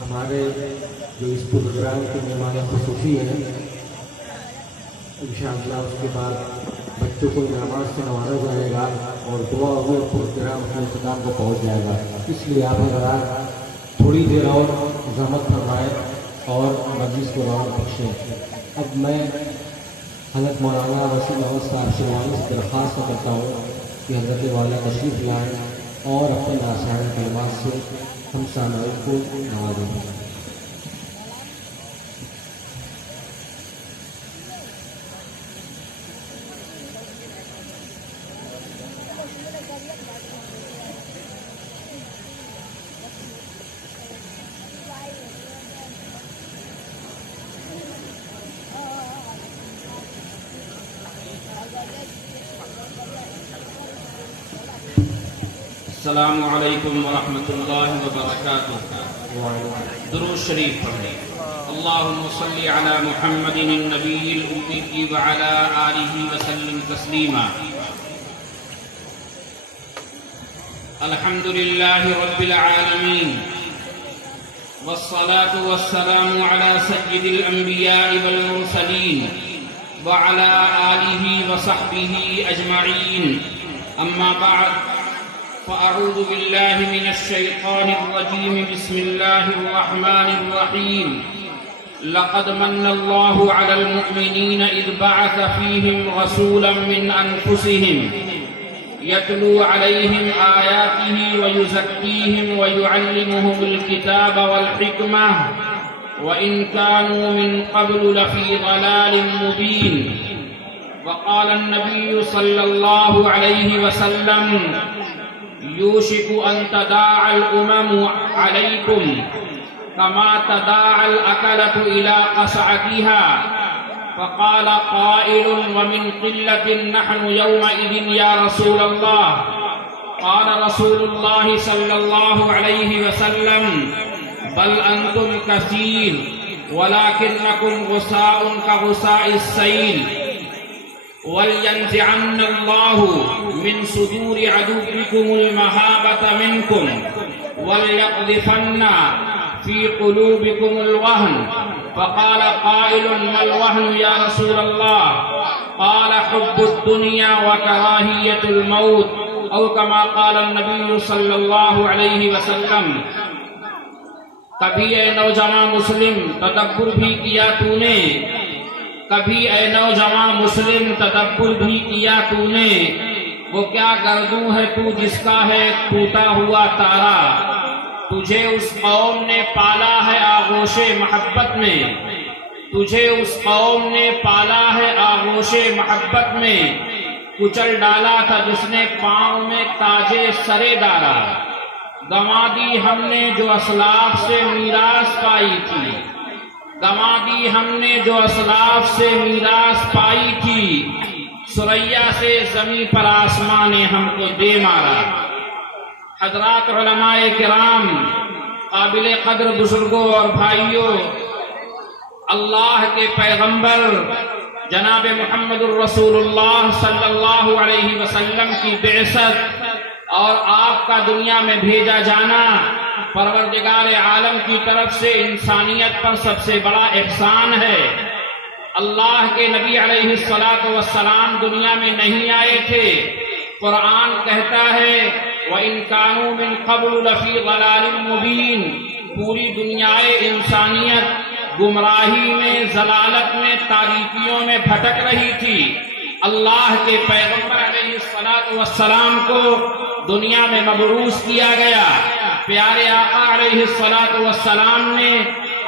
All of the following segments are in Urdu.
ہمارے جو اس پروگرام کے مہمان خصوصی ہیں انشاءاللہ اس کے بعد بچوں کو انعامات سے نوازا جائے گا اور دعا ہوئے پروگرام کے اختتام کو پہنچ جائے گا. اس لیے آپ حضرات تھوڑی دیر اور زحمت فرمائیں اور مجلس کو روان بخشیں. اب میں حضرت مولانا وسیم احمد صاحب شیروانی سے درخواست کرتا ہوں کہ حضرت والا تشریف لائیں اور اپنے ناصحانہ کلمات سے ہم سامعین کو نوازیں. السلام علیکم ورحمۃ اللہ وبرکاتہ. درود شریف پڑھیں. اللہم صلی علی محمد النبی الأمی وعلی آلہ وسلم تسلیما. الحمد للہ رب العالمین والصلاة والسلام علی سید الانبیاء والمرسلین وعلی آلہ وصحبہ اجمعین. اما بعد فأعوذ بالله من الشيطان الرجيم. بسم الله الرحمن الرحيم. لقد من الله على المؤمنين إذ بعث فيهم رسولا من أنفسهم يتلو عليهم آياته ويزكيهم ويعلمهم الكتاب والحكمة وإن كانوا من قبل لفي ضلال مبين. وقال النبي صلى الله عليه وسلم يوشك أن تداعى الأمم عليكم كما تداعى الأكلة إلى قصعتها. فقال قائل ومن قلة نحن يومئذ يا رسول الله؟ قال رسول الله صلى الله عليه وسلم بل أنتم كثير ولكنكم غثاء كغثاء السيل. وَلْيَنْزِعَنَّ اللَّهُ مِنْ صُدُورِ عَدُوِّكُمُ الْمَهَابَةَ مِنْكُمْ وَلْيَقْذِفَنَّ فِي قُلُوبِكُمُ الْوَهْنَ. فقال قائل ما الوهن يا رسول الله؟ قال حب الدنيا وكراهية الموت أو كما قال النبي صلى الله عليه وسلم. کبھی اے نوجوان مسلم تدبر بھی کیا تو نے، کبھی اے نوجوان مسلم تدبر بھی کیا تو نے، وہ کیا گردوں ہے تو جس کا ہے ٹوٹا ہوا تارا. تجھے اس قوم نے پالا ہے آغوش محبت میں، تجھے اس قوم نے پالا ہے آغوش محبت میں. کچل ڈالا تھا جس نے پاؤں میں تاجے سرے ڈالا. گنوا دی ہم نے جو اسلاف سے میراث پائی تھی، گنوا دی ہم نے جو اسلاف سے میراث پائی تھی. ثریا سے زمین پر آسمان نے ہم کو دے مارا. حضرات علماء کرام، قابل قدر بزرگوں اور بھائیوں، اللہ کے پیغمبر جناب محمد الرسول اللہ صلی اللہ علیہ وسلم کی بعثت اور آپ کا دنیا میں بھیجا جانا پروردگار عالم کی طرف سے انسانیت پر سب سے بڑا احسان ہے. اللہ کے نبی علیہ الصلاۃ والسلام دنیا میں نہیں آئے تھے. قرآن کہتا ہے وَإِن كَانُوا مِن قَبْلُ لَفِي ضَلَالٍ مُبِينٍ. پوری دنیا انسانیت گمراہی میں، ضلالت میں، تاریکیوں میں بھٹک رہی تھی. اللہ کے پیغمبر علیہ الصلاۃ والسلام کو دنیا میں مبعوث کیا گیا. پیارے آقا علیہ الصلاۃ والسلام نے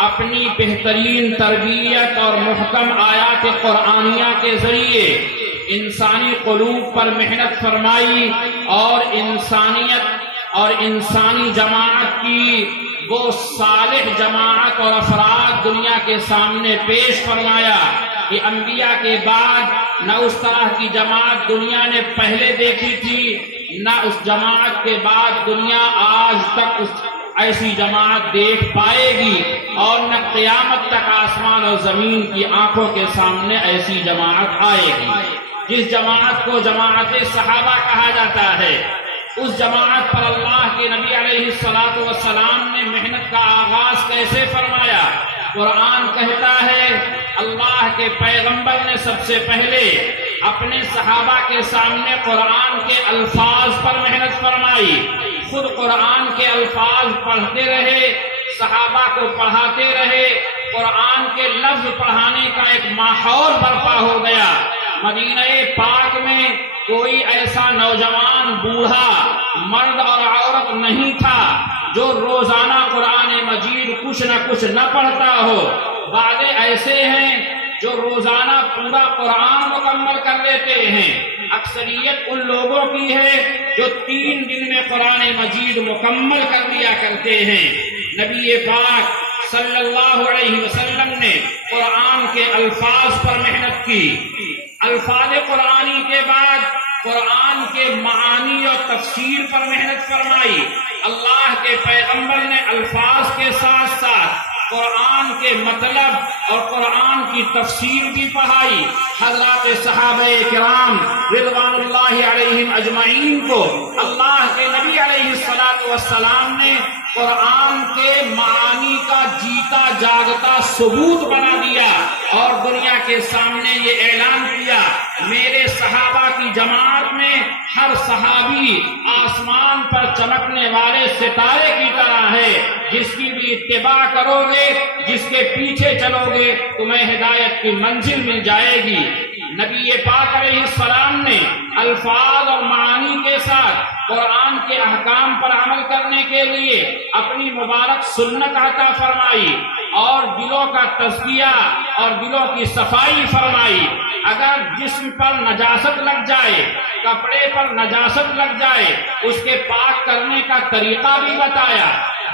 اپنی بہترین تربیت اور محکم آیات قرآنیہ کے ذریعے انسانی قلوب پر محنت فرمائی اور انسانیت اور انسانی جماعت کی وہ صالح جماعت اور افراد دنیا کے سامنے پیش فرمایا کہ انبیاء کے بعد نہ اس طرح کی جماعت دنیا نے پہلے دیکھی تھی، نہ اس جماعت کے بعد دنیا آج تک ایسی جماعت دیکھ پائے گی، اور نہ قیامت تک آسمان اور زمین کی آنکھوں کے سامنے ایسی جماعت آئے گی. جس جماعت کو جماعت صحابہ کہا جاتا ہے، اس جماعت پر اللہ کے نبی علیہ الصلوۃ والسلام نے محنت کا آغاز کیسے فرمایا؟ قرآن کہتا ہے اللہ کے پیغمبر نے سب سے پہلے اپنے صحابہ کے سامنے قرآن کے الفاظ پر محنت فرمائی، خود قرآن کے الفاظ پڑھتے رہے، صحابہ کو پڑھاتے رہے، قرآن کے لفظ پڑھانے کا ایک ماحول برپا ہو گیا۔ مدینہ پاک میں کوئی ایسا نوجوان، بوڑھا، مرد اور عورت نہیں تھا جو روزانہ قرآن مجید کچھ نہ کچھ نہ پڑھتا ہو۔ بعض ایسے ہیں جو روزانہ پورا قرآن مکمل کر لیتے ہیں، اکثریت ان لوگوں کی ہے جو 3 دن میں قرآن مجید مکمل کر لیا کرتے ہیں۔ نبی پاک صلی اللہ علیہ وسلم نے قرآن کے الفاظ پر محنت کی، الفاظ قرآنی کے بعد قرآن کے معانی اور تفسیر پر محنت فرمائی۔ اللہ کے پیغمبر نے الفاظ کے ساتھ ساتھ قرآن کے مطلب اور قرآن کی تفسیر بھی پڑھائی۔ حضرات صحابہ کرام رضوان اللہ علیہم اجمعین کو اللہ کے نبی علیہ الصلوۃ والسلام نے قرآن کے معانی کا جیتا جاگتا ثبوت بنا دیا اور دنیا کے سامنے یہ اعلان کیا، میرے صحابہ کی جماعت میں ہر صحابی آسمان پر چمکنے والے ستارے کی طرح ہے، جس کی بھی اتباع کرو گے، جس کے پیچھے چلو گے، تمہیں ہدایت کی منزل مل جائے گی۔ نبی پاک علیہ السلام نے الفاظ اور معانی کے ساتھ قرآن کے احکام پر عمل کرنے کے لیے اپنی مبارک سنت عطا فرمائی اور دلوں کا تزکیہ اور دلوں کی صفائی فرمائی۔ اگر جسم پر نجاست لگ جائے، کپڑے پر نجاست لگ جائے، اس کے پاک کرنے کا طریقہ بھی بتایا۔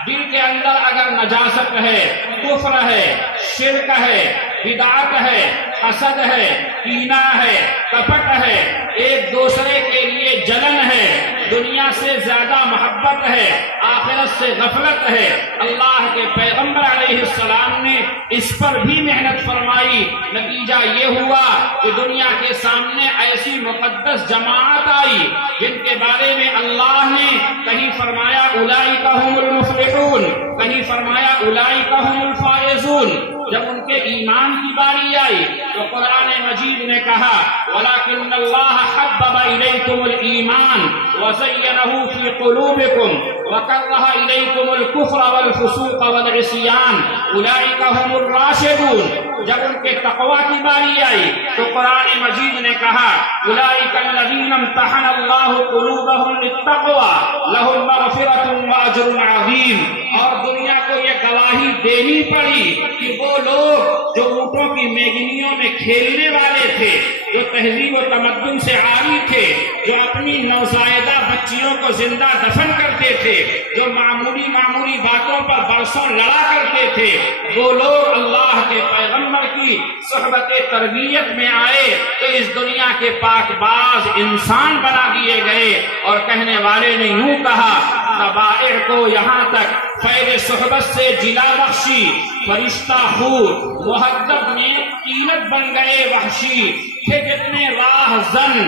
دل کے اندر اگر نجاست ہے، کفر ہے، شرک ہے، بدعت ہے، حسد ہے، کینہ ہے، کپٹ ہے، ایک دوسرے کے لیے جلن ہے، دنیا سے زیادہ محبت ہے، آخرت سے غفلت ہے، اللہ کے پیغمبر علیہ السلام نے اس پر بھی محنت فرمائی۔ نتیجہ یہ ہوا کہ دنیا کے سامنے ایسی مقدس جماعت آئی جن کے بارے میں اللہ نے کہیں فرمایا اولئک هم المفلحون، کہیں فرمایا اولئک هم الفائزون۔ جب ان کے ایمان کی باری آئی تو قرآن مجید نے کہا وَلَكِنَّ اللَّهَ حَبَّبَ إِلَيْكُمُ الْإِيمَانَ وَزَيَّنَهُ فِي قُلُوبِكُمْ وَكَرَّهَ إِلَيْكُمُ الْكُفْرَ وَالْفُسُوقَ وَالْعِصْيَانَ أُولَئِكَ هُمُ الرَّاشِدُونَ۔ جب ان کے تقویٰ کی باری آئی تو قرآن مجید نے کہا أُولَئِكَ الَّذِينَ امْتَحَنَ اللَّهُ قُلُوبَهُمْ لِلتَّقْوَى لَهُمْ مَغْفِرَةٌ وَأَجْرٌ عَظِيمٌ۔ اور دنیا کو یہ گواہی دینی پڑی کہ وہ لوگ جو اونٹوں کی میگنیوں میں کھیلنے والے تھے، جو تہذیب و تمدن سے عاری تھے، جو اپنی نوزائیدہ بچیوں کو زندہ دفن کرتے تھے، جو معمولی باتوں پر برسوں لڑا کرتے تھے، وہ لوگ اللہ کے پیغمبر کی صحبت تربیت میں آئے تو اس دنیا کے پاک باز انسان بنا دیے گئے۔ اور کہنے والے نے یوں کہا قبائل کو یہاں تک فیض صحبت سے جلا بخشی، فرشتہ خور مہذب میں قیمت بن گئے وحشی کہ جتنے راہ زن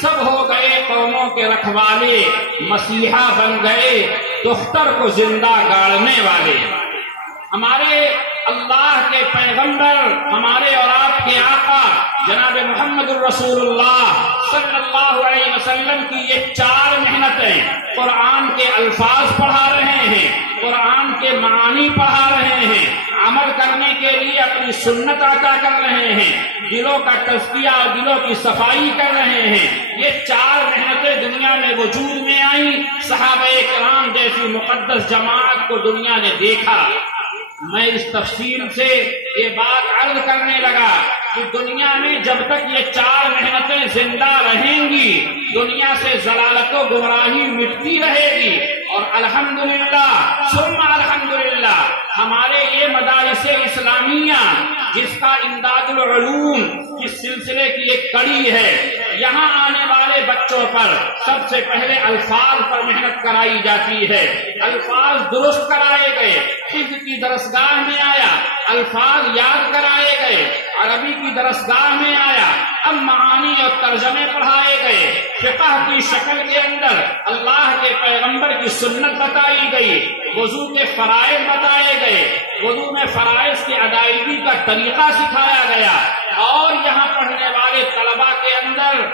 سب ہو گئے قوموں کے رکھوالے، مسیحا بن گئے دختر کو زندہ گاڑنے والے۔ ہمارے اللہ کے پیغمبر، ہمارے اور آپ کے آقا جناب محمد الرسول اللہ صلی اللہ علیہ وسلم کی یہ 4 محنتیں، قرآن کے الفاظ پڑھا رہے ہیں، قرآن کے معانی پڑھا رہے ہیں، عمل کرنے کے لیے اپنی سنت عطا کر رہے ہیں، دلوں کا تزکیہ اور دلوں کی صفائی کر رہے ہیں۔ یہ 4 محنتیں دنیا میں وجود میں آئیں، صحابہ کرام جیسی مقدس جماعت کو دنیا نے دیکھا۔ میں اس تفصیل سے یہ بات عرض کرنے لگا کہ دنیا میں جب تک یہ 4 محنتیں زندہ رہیں گی، دنیا سے ضلالت و گمراہی مٹتی رہے گی۔ اور الحمدللہ ثم الحمدللہ ہمارے یہ مدارس اسلامیہ جس کا امداد العلوم اس سلسلے کی ایک کڑی ہے، یہاں آنے والے بچوں پر سب سے پہلے الفاظ پر محنت کرائی جاتی ہے، الفاظ درست کرائے گئے، حفظ کی درسگاہ میں آیا، الفاظ یاد کرائے گئے، عربی کی درسگاہ میں آیا، اب معانی اور ترجمے پڑھائے گئے، فقہ کی شکل کے اندر اللہ کے پیغمبر کی سنت بتائی گئی، وضو کے فرائض بتائے گئے، وضو میں فرائض کی ادائیگی کا طریقہ سکھایا گیا، اور یہاں پڑھنے والے طلباء کے اندر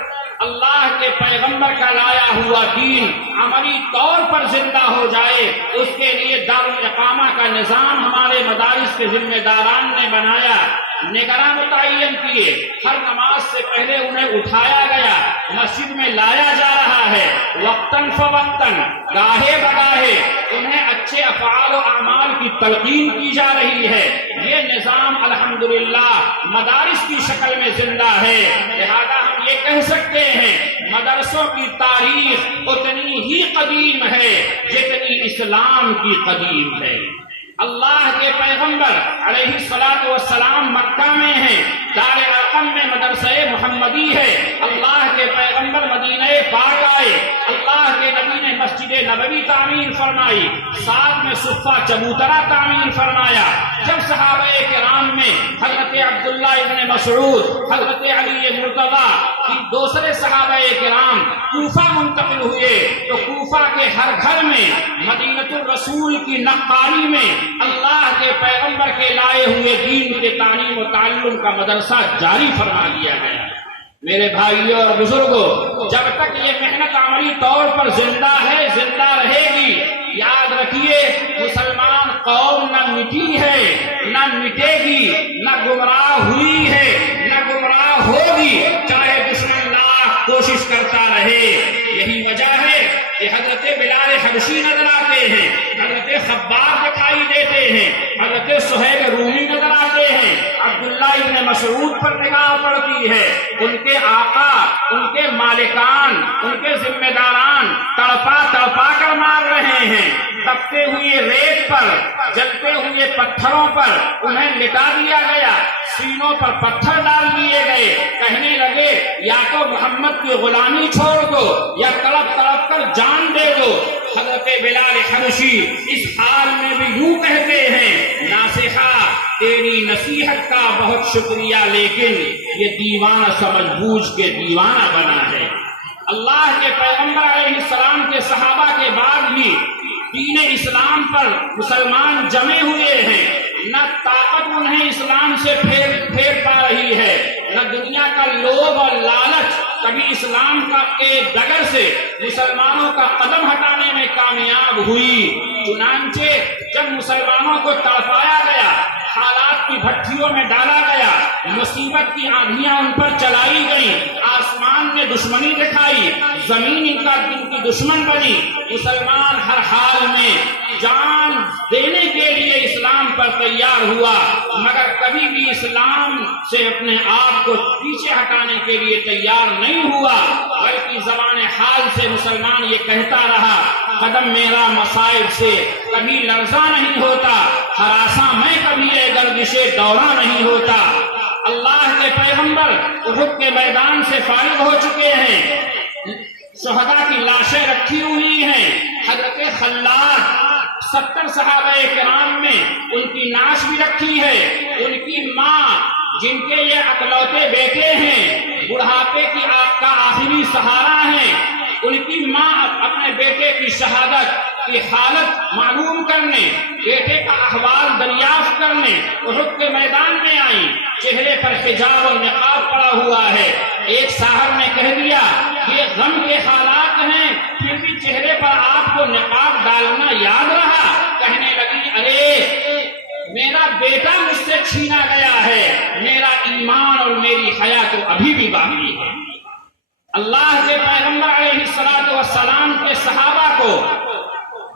اللہ کے پیغمبر کا لایا ہوا دین عملی طور پر زندہ ہو جائے، اس کے لیے دارالاقامہ کا نظام ہمارے مدارس کے ذمہ داران نے بنایا، نگراں متعین کیے، ہر نماز سے پہلے انہیں اٹھایا گیا، مسجد میں لایا جا رہا ہے، وقتاً فوقتاً گاہے بگاہے انہیں اچھے افعال و اعمال کی تلقین کی جا رہی ہے۔ یہ نظام الحمدللہ مدارس کی شکل میں زندہ ہے، لہذا ہم یہ کہہ سکتے ہیں مدرسوں کی تاریخ اتنی ہی قدیم ہے جتنی اسلام کی قدیم ہے۔ اللہ کے پیغمبر علیہ الصلوۃ والسلام مکہ میں ہیں، دار ارقم میں مدرسہ محمدی ہے، اللہ کے پیغمبر مدینہ پاک آئے، اللہ کے نبی نے مسجد نبوی تعمیر فرمائی، ساتھ میں صفہ چبوترا تعمیر فرمایا۔ جب صحابہ کرام میں حضرت عبداللہ ابن مسعود، حضرت علی مرتضیٰ کی دوسرے صحابہ کرام کوفہ منتقل ہوئے تو کوفہ کے ہر گھر میں مدینۃ الرسول کی نقالی میں اللہ کے پیغمبر کے لائے ہوئے دین کے تعلیم و تعلم کا مدرسہ جاری فرما دیا گیا۔ میرے بھائیوں اور بزرگوں، جب تک یہ محنت عملی طور پر زندہ ہے، زندہ رہے گی، یاد رکھیے مسلمان قوم نہ مٹی ہے، نہ مٹے گی، نہ گمراہ ہوئی ہے، نہ گمراہ ہوگی، چاہے دشمن لاکھ کوشش کرتا رہے۔ یہی وجہ ہے کہ حضرت بلال حبشی نظر آتے ہیں، حضرت خباب دکھائی دیتے ہیں، حضرت سہیل رومی نظر آتے ہیں، عبداللہ ابن مسعود پر نگاہ پڑتی ہے، ان کے آقا، ان کے مالکان، ان کے ذمہ داران تڑپا تڑپا کر مار رہے ہیں، تپتے ہوئے ریت پر، جلتے ہوئے پتھروں پر انہیں لٹا دیا گیا، سینوں پر پتھر ڈال دیے گئے، کہنے لگے یا تو محمد کی غلامی چھوڑ دو یا تڑپ تڑپ کر جان دے دو۔ حضرت بلال حبشی اس حال میں بھی یوں کہتے ہیں، ناصحہ تیری نصیحت کا بہت شکریہ، لیکن یہ دیوانہ سمجھ بوجھ کے دیوانہ بنا ہے۔ اللہ کے پیغمبر علیہ السلام کے صحابہ کے بعد بھی دین اسلام پر مسلمان جمے ہوئے ہیں، نہ طاقت انہیں اسلام سے پھیر پا رہی ہے، نہ دنیا کا لوبھ اور لالچ کبھی اسلام کا کے ڈگر سے مسلمانوں کا قدم ہٹانے میں کامیاب ہوئی۔ چنانچہ جب مسلمانوں کو تڑپایا گیا، حالات کی بھٹھیوں میں ڈالا گیا، مصیبت کی آندھیاں ان پر چلائی گئیں، آسمان نے دشمنی دکھائی، زمین ان کی دشمن بنی، مسلمان ہر حال میں جان دینے کے لیے اسلام پر تیار ہوا، مگر کبھی بھی اسلام سے اپنے آپ کو پیچھے ہٹانے کے لیے تیار نہیں ہوا، بلکہ زبان حال سے مسلمان یہ کہتا رہا، قدم میرا مصائب سے کبھی لرزاں نہیں ہوتا، ہراساں میں کبھی گردش دورہ نہیں ہوتا۔ اللہ کے پیغمبر احد کے میدان سے فارغ ہو چکے ہیں، شہداء کی لاشیں رکھی ہوئی ہیں، حضرت خلاد 70 صحابہ کرام میں ان کی نعش بھی رکھی ہے، ان کی ماں جن کے یہ اکلوتے بیٹے ہیں، بڑھاپے کی آپ کا آخری سہارا ہیں، ان کی ماں اپنے بیٹے کی شہادت کی حالت معلوم کرنے، بیٹے کا احوال دریافت کرنے احد کے میدان میں آئیں، چہرے پر حجاب اور نقاب پڑا ہوا ہے۔ ایک صاحب نے کہہ دیا یہ غم کے حالات ہیں، پھر بھی چہرے پر آپ کو نقاب ڈالنا یاد رہا؟ کہنے لگی ارے میرا بیٹا مجھ سے چھینا گیا ہے، میرا ایمان اور میری حیا تو ابھی بھی باقی ہے۔ اللہ کے پیغمبر علیہ الصلوۃ والسلام کے صحابہ کو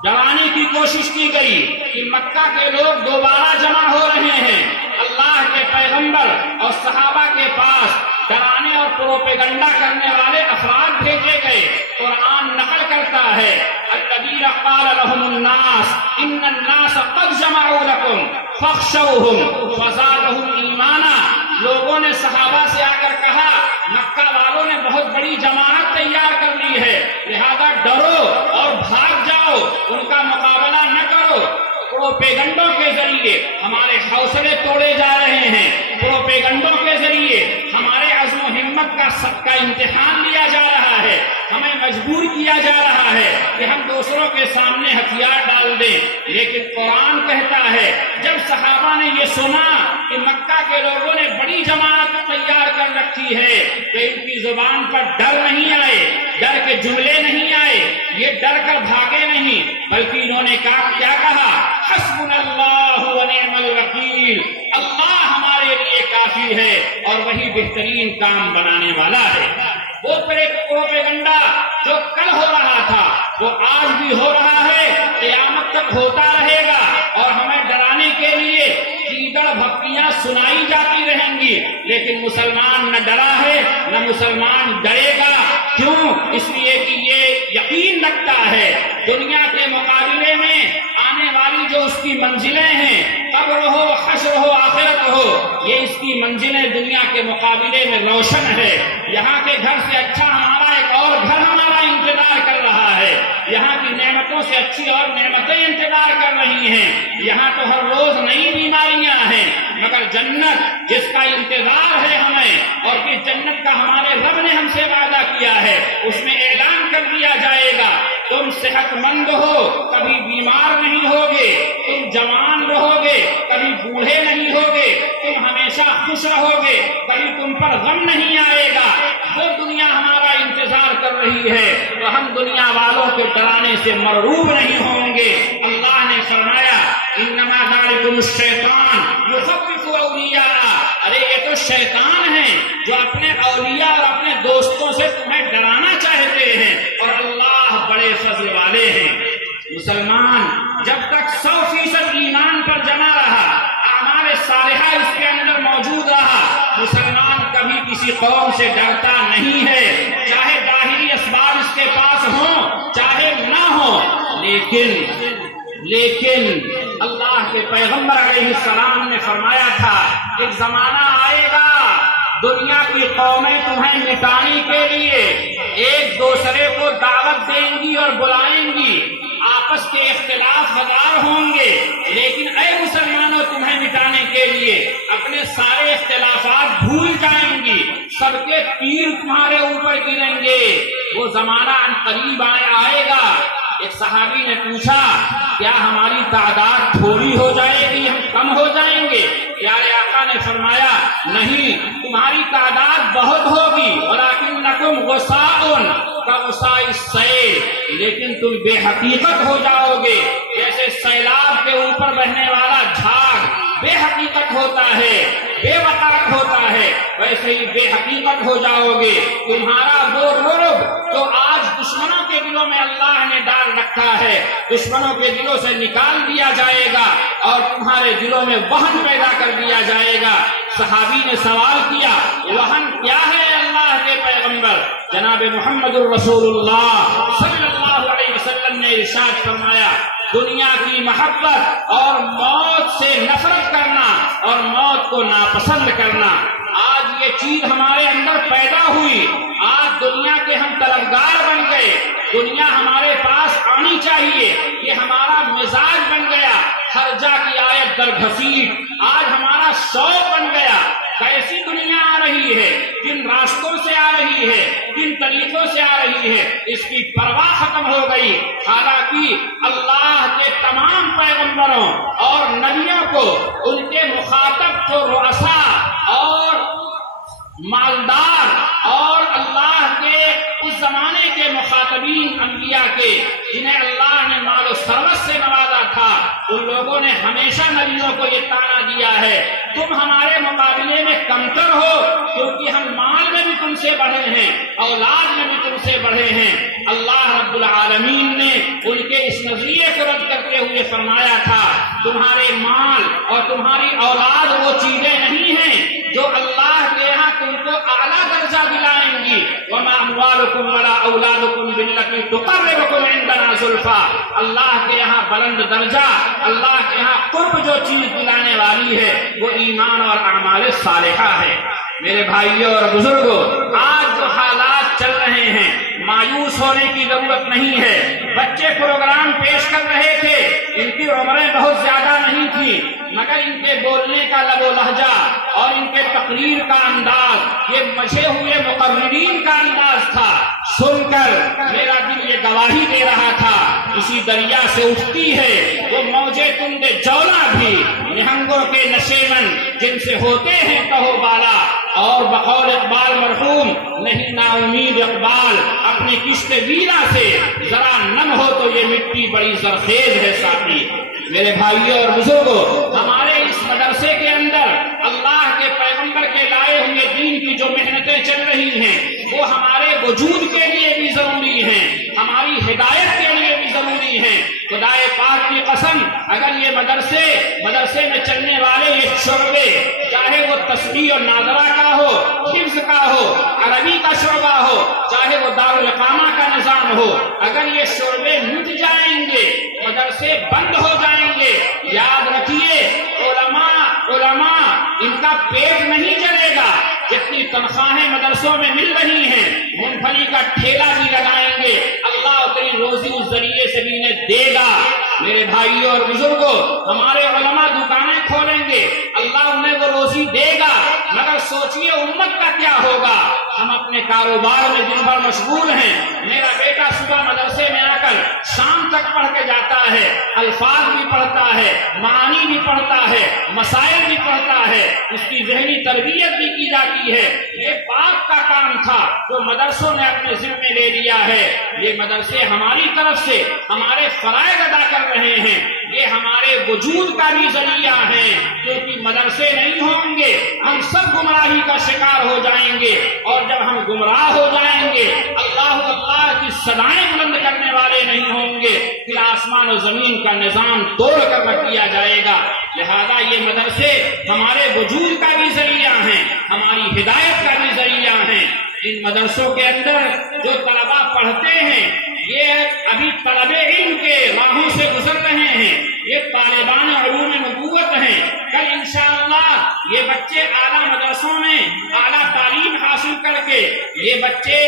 ڈرانے کی کوشش کی گئی کہ مکہ کے لوگ دوبارہ جمع ہو رہے ہیں، اللہ کے پیغمبر اور صحابہ کے پاس ڈرانے اور پروپیگنڈا کرنے والے افراد بھیجے گئے۔ قرآن نقل کرتا ہے الذین قال لهم الناس ان الناس قد جمعوا لكم فاخشوهم فزادهم ایمانا، لوگوں نے صحابہ سے آ کر کہا مکہ والوں نے بہت بڑی ان کا مقابلہ نہ کرو۔ پروپیگنڈوں کے ذریعے ہمارے حوصلے توڑے جا رہے ہیں، پروپیگنڈوں کے ذریعے ہمارے عزم و ہمت کا امتحان لیا جا رہا ہے، ہمیں مجبور کیا جا رہا ہے کہ ہم دوسروں کے سامنے ہتھیار ڈال دیں۔ لیکن قرآن کہتا ہے جب صحابہ نے یہ سنا کہ مکہ کے لوگوں نے بڑی جماعت تیار کر رکھی ہے کہ ان کی زبان پر ڈر نہیں آئے، ڈر کے جملے نہیں آئے، یہ ڈر کر بھاگے نہیں، بلکہ انہوں نے کیا کہا؟ حسبنا اللہ ونعم الوکیل، اللہ ہمارے لیے کافی ہے اور وہی بہترین کام بنانے والا ہے۔ وہ پروپیگنڈا جو کل ہو رہا تھا وہ آج بھی ہو رہا ہے، قیامت تک ہوتا رہے گا، اور ہمیں ڈرانے کے لیے کیدڑ بھکتیاں سنائی جاتی رہیں گی، لیکن مسلمان نہ ڈرا ہے نہ مسلمان ڈرے گا۔ کیوں؟ اس لیے کہ یہ یقین رکھتا ہے دنیا کے مقابلے میں آنے والی جو اس کی منزلیں ہیں، قبر ہو، حشر ہو، آخرت ہو، یہ اس کی منزلیں دنیا کے مقابلے میں روشن ہے۔ یہاں کے گھر سے اچھا ہمارا ایک اور گھر ہمارا انتظار کر رہا ہے، یہاں کی نعمتوں سے اچھی اور نعمتیں انتظار کر رہی ہیں، یہاں تو ہر روز نئی بیماریاں ہیں، مگر جنت جس کا انتظار ہے ہمیں، اور جس جنت کا ہمارے رب نے ہم سے وعدہ کیا ہے، اس میں اعلان کر دیا جائے گا تم صحت مند ہو، کبھی بیمار نہیں ہوگے، تم جوان رہو گے، کبھی بوڑھے نہیں ہوگے، تم ہمیشہ خوش رہو گے، کبھی تم پر غم نہیں آئے گا۔ وہ دنیا ہمارا انتظار کر رہی ہے، تو ہم دنیا والوں کے ڈرانے سے مرعوب نہیں ہوں گے۔ اللہ نے فرمایا انما ذالکم الشیطان یخوف اولیاء، ارے یہ تو شیطان ہیں جو اپنے اولیاء اور اپنے دوستوں سے تمہیں ڈرانا چاہتے ہیں، اور اللہ بڑے فضل والے ہیں۔ مسلمان جب تک 100% ایمان پر جمع رہا، اعمال صالحہ اس کے اندر موجود رہا، مسلمان کبھی کسی قوم سے ڈرتا نہیں ہے، چاہے ظاہری اسباب اس کے پاس ہوں چاہے نہ ہوں۔ لیکن اللہ کے پیغمبر علیہ السلام نے فرمایا تھا ایک زمانہ آئے گا دنیا کی قومیں تمہیں مٹانے کے لیے ایک دوسرے کو دعوت دیں گی اور بلائیں گی، آپس کے اختلاف ہزار ہوں گے، لیکن اے مسلمانوں تمہیں مٹانے کے لیے اپنے سارے اختلافات بھول جائیں گی، سب کے تیر تمہارے اوپر گریں گے۔ وہ زمانہ ان قریب آئے گا۔ ایک صحابی نے پوچھا کیا ہماری تعداد تھوڑی ہو جائے گی، ہم کم ہو جائیں گے؟ پیارے آقا نے فرمایا نہیں، تمہاری تعداد بہت ہوگی، ولکنکم غصاء کغصاء السیل، لیکن تم بے حقیقت ہو جاؤ گے، جیسے سیلاب کے اوپر بہنے والا جھاگ بے حقیقت ہوتا ہے، بے وقت ہوتا ہے، ویسے ہی بے حقیقت ہو جاؤ گے۔ تمہارا وہ رعب جو آج دشمنوں کے دلوں میں اللہ نے ڈال رکھا ہے، دشمنوں کے دلوں سے نکال دیا جائے گا اور تمہارے دلوں میں وہن پیدا کر دیا جائے گا۔ صحابی نے سوال کیا وہن کیا ہے اللہ کے پیغمبر؟ جناب محمد الرسول اللہ صلی اللہ علیہ وسلم نے ارشاد فرمایا دنیا کی محبت اور موت سے نفرت کرنا اور موت کو ناپسند کرنا۔ آج یہ چیز ہمارے اندر پیدا ہوئی، آج دنیا کے ہم طلبگار بن گئے، دنیا ہمارے پاس آنی چاہیے، یہ ہمارا مزاج بن گیا، خرجہ کی آیت در گھسیٹ آج ہمارا شوق بن گیا۔ کیسی دنیا آ رہی ہے، کن راستوں سے آ رہی ہے، کن طریقوں سے آ رہی ہے، اس کی پرواہ ختم ہو گئی۔ حالانکہ اللہ کے تمام پیغمبروں اور نبیوں کو ان کے مخاطب کو رؤساء اور مالدار اور اللہ کے اس زمانے کے مخاطبین انبیاء کے جنہیں اللہ نے مال و ثروت سے نوازا تھا، ان لوگوں نے ہمیشہ نبیوں کو یہ طعنہ دیا ہے تم ہمارے مقابلے میں کمتر ہو، کیونکہ ہم مال میں بھی تم سے بڑھے ہیں، اولاد میں بھی تم سے بڑھے ہیں۔ اللہ رب العالمین نے ان کے اس نظریے کو رد کرتے ہوئے فرمایا تھا تمہارے مال اور تمہاری اولاد وہ چیزیں نہیں ہیں جو اللہ کے یہاں تم کو اعلیٰ درجہ دلائیں گی۔ وما اموالکم ولا اولادکم بالتي تقربکم عندنا زلفا، اللہ کے یہاں بلند درجہ، اللہ کے یہاں قرب جو چیز دلانے والی ہے وہ ایمان اور اعمال صالحہ ہے۔ میرے بھائیوں اور بزرگوں، آج جو حالات چل رہے ہیں مایوس ہونے کی ضرورت نہیں ہے۔ بچے پروگرام پیش کر رہے تھے، ان کی عمریں بہت زیادہ نہیں تھی، مگر ان کے بولنے کا لب و لہجہ اور ان کے تقریر کا انداز یہ مچے ہوئے مقررین کا انداز تھا۔ سن کر میرا دل یہ گواہی دے رہا تھا، اسی دریا سے اٹھتی ہے وہ موجے تند جولا بھی، نہنگوں کے نشیمن جن سے ہوتے ہیں کہو بالا، اور بقول اقبال مرحوم نہیں نا امید اقبال اپنی کشت ویرا سے، ذرا نم ہو تو یہ مٹی بڑی زرخیز ہے ساقی۔ میرے بھائیوں اور بزرگوں، ہمارے اس مدرسے کے اندر اللہ کے پیغمبر کے لائے ہوئے دین کی جو محنتیں چل رہی ہیں وہ ہمارے وجود کے لیے بھی ضروری ہیں، ہماری ہدایت کے لیے بھی ضروری ہیں۔ خدائے پاک کی قسم، اگر یہ مدرسے میں چلنے والے یہ شعبے، چاہے وہ تسبیح اور ناظرہ کا ہو، حفظ کا ہو، عربی کا شعبہ ہو، چاہے وہ دارالاقامہ کا نظام ہو، اگر یہ شعبے مٹ جائیں گے، مدرسے بند ہو جائیں گے، یاد رکھیے علماء ان کا پیٹ نہیں چلے گا۔ جتنی تنخواہیں مدرسوں میں مل رہی ہیں، مونگ پھلی کا ٹھیلا بھی لگائیں گے، اللہ اتنی روزی اس ذریعے سے بھی انہیں دے گا۔ میرے بھائیوں اور بزرگوں، ہمارے علماء دکانیں کھولیں گے، اللہ انہیں وہ روزی دے گا، مگر سوچئے امت کا کیا ہوگا؟ ہم اپنے کاروبار میں دن بھر مشغول ہیں۔ میرا بیٹا صبح مدرسے میں آ کر شام تک پڑھ کے جاتا ہے، الفاظ بھی پڑھتا ہے، معانی بھی پڑھتا ہے، مسائل بھی پڑھتا ہے، اس کی ذہنی تربیت بھی کی جاتی ہے۔ یہ باپ کا کام تھا جو مدرسوں نے اپنے ذمے لے لیا ہے۔ یہ مدرسے ہماری طرف سے ہمارے فرائض ادا کر رہے ہیں، یہ ہمارے وجود کا بھی ذریعہ ہے، کیونکہ مدرسے نہیں ہوں گے ہم سب گمراہی کا شکار ہو جائیں گے، اور جب ہم گمراہ ہو جائیں گے اللہ کی صدائیں بلند کرنے والے نہیں ہوں گے، پھر آسمان و زمین کا نظام توڑ کر رکھ دیا جائے گا۔ لہذا یہ مدرسے ہمارے وجود کا بھی ذریعہ ہیں، ہماری ہدایت کا بھی ذریعہ ہیں۔ ان مدرسوں کے اندر جو طلباء پڑھتے ہیں یہ ابھی طلب علم کے راہوں سے گزر رہے ہیں، یہ طالبان علوم نبوت ہیں۔ کل انشاءاللہ یہ بچے اعلیٰ مدرسوں میں اعلیٰ تعلیم حاصل کر کے یہ بچے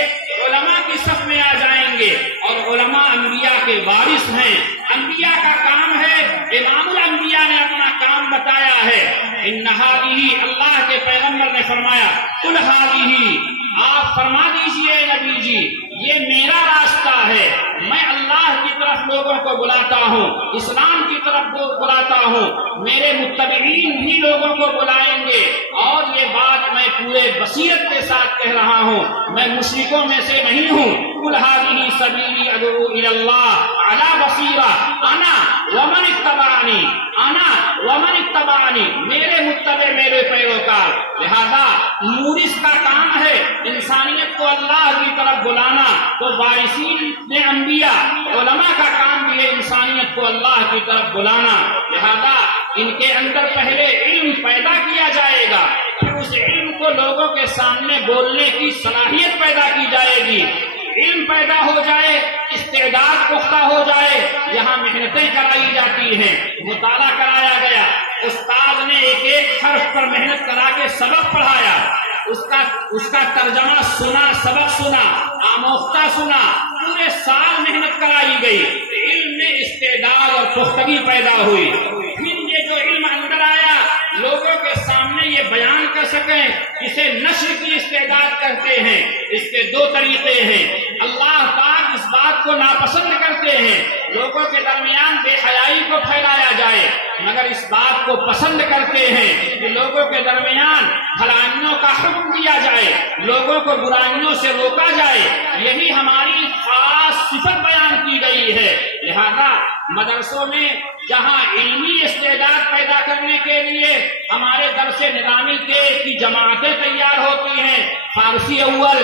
علماء کی صف میں آ جائیں گے، اور علماء انبیاء کے وارث ہیں۔ انبیاء کا کام ہے، امام الانبیاء نے اپنا کام بتایا ہے، ان هذه، اللہ کے پیغمبر نے فرمایا قل هذه، آپ فرما دیجئے نبی جی یہ میرا راستہ ہے، میں اللہ کی طرف لوگوں کو بلاتا ہوں، اسلام کی طرف بلاتا ہوں، میرے متبعین بھی لوگوں کو بلائیں گے، اور یہ بات میں پورے بصیرت کے ساتھ کہہ رہا ہوں، میں مشرکوں میں سے نہیں ہوں۔ قل هذه سبیلی ادعو الی اللہ علی بصیرہ انا ومن اتبعنی، انا ومن اتبعنی، میرے متبع میرے پیروکار۔ لہذا مورث کا کام ہے انسانیت کو اللہ کی طرف بلانا، تو وارثین انبیاء علماء کا کام بھی ہے انسانیت کو اللہ کی طرف بلانا۔ لہذا ان کے اندر پہلے علم پیدا کیا جائے گا، پھر اس علم کو لوگوں کے سامنے بولنے کی صلاحیت پیدا کی جائے گی۔ علم پیدا ہو جائے، استعداد پختہ ہو جائے، یہاں محنتیں کرائی جاتی ہیں، مطالعہ کرایا گیا، استاد نے ایک ایک حرف پر محنت کرا کے سبق پڑھایا، اس کا ترجمہ سنا، سبق سنا، آموختہ سنا، پورے سال محنت کرائی گئی، علم میں استعداد اور پختگی پیدا ہوئی۔ پھر یہ جو علم اندر آیا لوگوں کے سامنے یہ بیان کر سکیں، جسے نشر کی استعداد کہتے ہیں۔ اس کے دو طریقے ہیں، اللہ پاک اس بات کو ناپسند کرتے ہیں لوگوں کے درمیان بے حیائی کو پھیلایا جائے، مگر اس بات کو پسند کرتے ہیں کہ لوگوں کے درمیان بھلائیوں کا حکم دیا جائے، لوگوں کو برائیوں سے روکا جائے، یہی ہماری خاص صفت بیان کی گئی ہے۔ لہذا مدرسوں میں جہاں علمی استعداد پیدا کرنے کے لیے ہمارے درس نظامی کی جماعتیں تیار ہوتی ہیں، فارسی اول،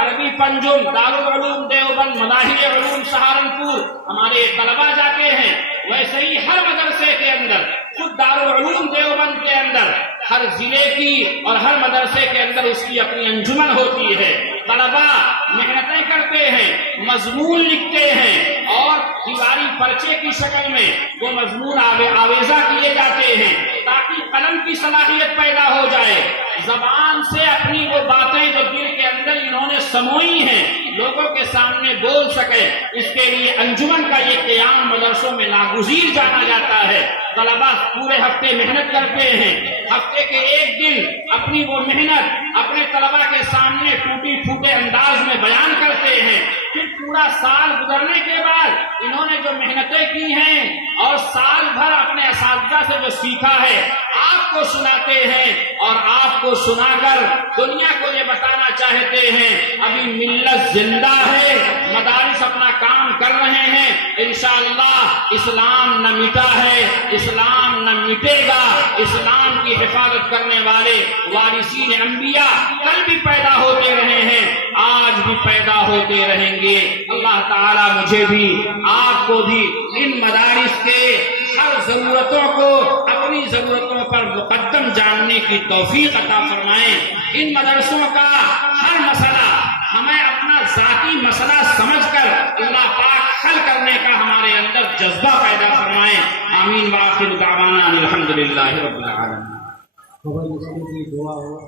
عربی پنجم، دارالعلوم دیوبند، مظاہر علوم سہارنپور ہمارے طلباء جاتے ہیں، ویسے ہی ہر مدرسے کے اندر، خود دارالعلوم دیوبند کے اندر ہر ضلع کی اور ہر مدرسے کے اندر اس کی اپنی انجمن ہوتی ہے، طلباء محنتیں کرتے ہیں، مضمون لکھتے ہیں، اور دیواری پرچے کی شکل میں وہ مضمون آویزہ کیے جاتے ہیں تاکہ قلم کی صلاحیت پیدا ہو جائے۔ زبان سے اپنی وہ باتیں جو دل کے اندر انہوں نے سموئی ہیں لوگوں کے سامنے بول سکے. اس کے لیے انجمن کا یہ قیام مدرسوں میں ناگزیر جانا جاتا ہے. طلبا پورے ہفتے محنت کرتے ہیں, ہفتے کے ایک دن اپنی وہ محنت اپنے طلبا کے سامنے ٹوٹی پھوٹے انداز میں بیان کرتے ہیں. پھر پورا سال گزرنے کے بعد انہوں نے جو محنتیں کی ہیں اور سال بھر اپنے اساتذہ سے جو سیکھا ہے آپ کو سناتے ہیں, اور آپ کو سنا کر دنیا کو یہ بتانا چاہتے ہیں ابھی ملت زندہ ہے, مدارس اپنا کام کر رہے ہیں, انشاءاللہ اسلام نہ مٹا ہے, اسلام نہ مٹے گا. اسلام کی حفاظت کرنے والے وارثین انبیاء کل بھی پیدا ہوتے رہے ہیں, آج بھی پیدا ہوتے رہیں گے. اللہ تعالیٰ مجھے بھی آپ کو بھی ان مدارس کے ہر ضرورتوں کو اپنی ضرورتوں پر مقدم جاننے کی توفیق عطا فرمائیں. ان مدرسوں کا ہر مسئلہ ہمیں اپنا ذاتی مسئلہ سمجھ کر اللہ پاک حل کرنے کا ہمارے اندر جذبہ پیدا فرمائیں. آمین. وآخر دعوانا الحمدللہ رب العالمین. خبر مسلم کی دعا ہو.